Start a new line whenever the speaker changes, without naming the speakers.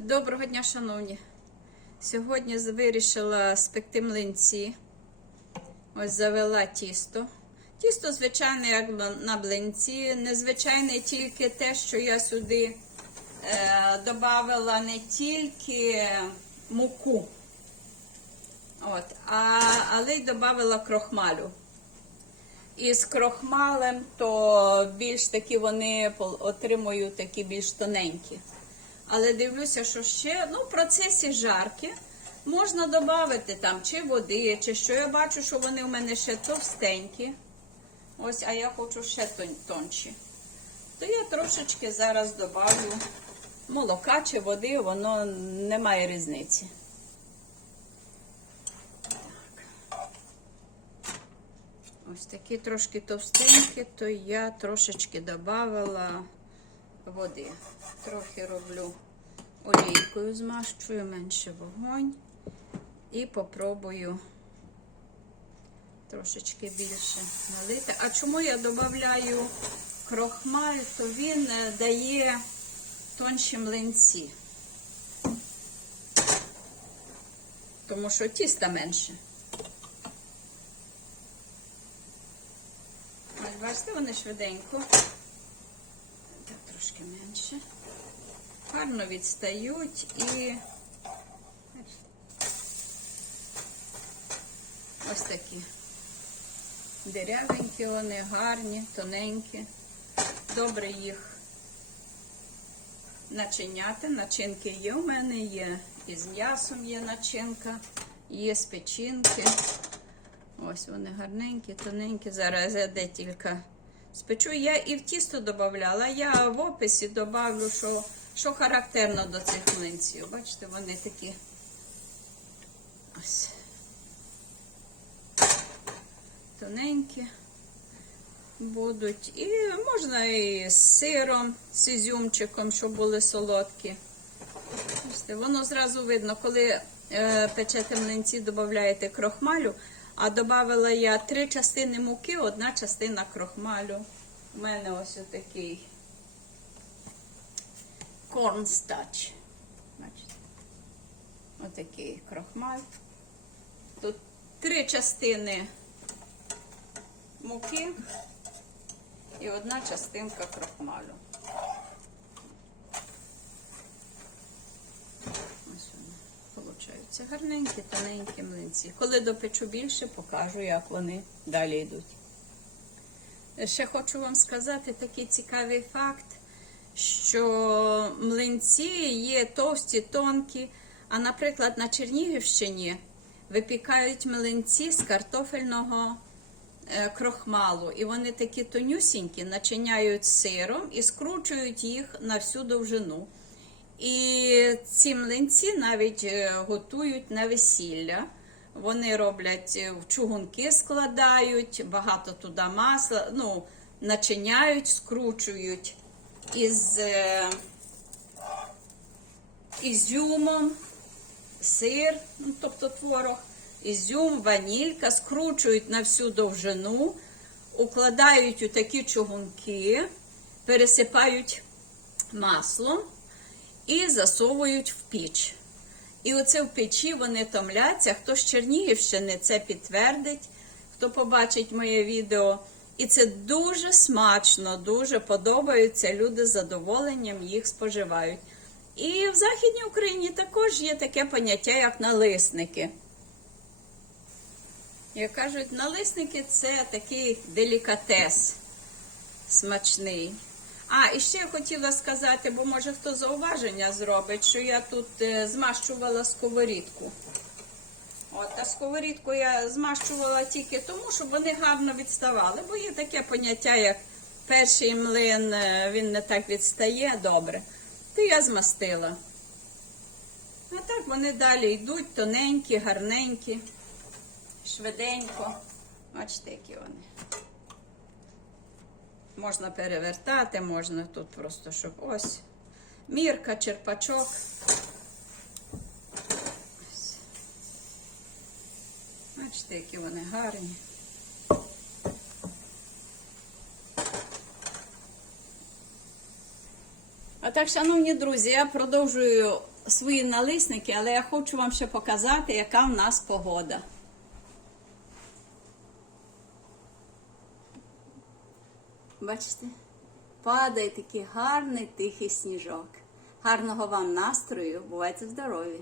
Доброго дня, шановні. Сьогодні вирішила спекти млинці. Ось завела тісто. Тісто, звичайне, як на блинці. Незвичайне тільки те, що я сюди е, додавала не тільки муку, от, а, але й додавала крохмалю. І з крохмалем, то більш такі вони отримують такі більш тоненькі. Але дивлюся, що ще ну, в процесі жарки можна додати там чи води, чи що. Я бачу, що вони у мене ще товстенькі. Ось, а я хочу ще тон- тонші. То я трошечки зараз додавлю молока чи води, воно не має різниці. Ось такі трошки товстенькі, то я трошечки додавала води. Трохи роблю олійкою, змащую менше вогонь і попробую трошечки більше налити. А чому я додаю крохмаль, то він е, дає тонші млинці. Тому що тіста менше. Бачите, вони швиденько. Трошки менше. Гарно відстають і ось такі. Деревенькі вони, гарні, тоненькі. Добре їх начиняти. Начинки є у мене, є і з м'ясом є начинка, є з печінки. Ось вони гарненькі, тоненькі. Зараз я де тільки спечу. Я і в тісто додавала. Я в описі додавлю, що, що характерно до цих млинців. Бачите, вони такі. Ось. Тоненькі будуть. І можна і з сиром, з ізюмчиком, щоб були солодкі. Бачите, Воно зразу видно, коли е, печете млинці, додаєте крохмалю, а додавала я три частини муки, одна частина крохмалю. У мене ось отакий корнстач. Отакий крохмаль. Тут три частини муки і одна частинка крохмалю. Ось вони получаються гарненькі, тоненькі млинці. Коли допечу більше, покажу, як вони далі йдуть. Ще хочу вам сказати такий цікавий факт, що млинці є товсті, тонкі, а, наприклад, на Чернігівщині випікають млинці з картофельного е, крохмалу. І вони такі тонюсінькі, начиняють сиром і скручують їх на всю довжину. І ці млинці навіть е, готують на весілля. Вони роблять е, чугунки складають, багато туди масла, ну, начиняють, скручують із е, ізюмом, сир, ну, тобто творог, ізюм, ванілька, скручують на всю довжину, укладають у такі чугунки, пересипають маслом і засовують в піч. І оце в печі вони томляться. Хто з Чернігівщини це підтвердить, хто побачить моє відео. І це дуже смачно, дуже подобається. Люди з задоволенням їх споживають. І в Західній Україні також є таке поняття, як налисники. Як кажуть, налисники це такий делікатес смачний. А, і ще я хотіла сказати, бо може хто зауваження зробить, що я тут е, змащувала сковорідку. От, а сковорідку я змащувала тільки тому, щоб вони гарно відставали, бо є таке поняття, як перший млин, е, він не так відстає добре. То я змастила. А так вони далі йдуть тоненькі, гарненькі, швиденько. Бачите, які вони. Можна перевертати, можна тут просто, щоб ось мірка, черпачок. Ось. Бачите, які вони гарні. А так, шановні друзі, я продовжую свої налисники, але я хочу вам ще показати, яка в нас погода. Бачите? Падає такий гарний тихий сніжок. Гарного вам настрою, бувайте здорові!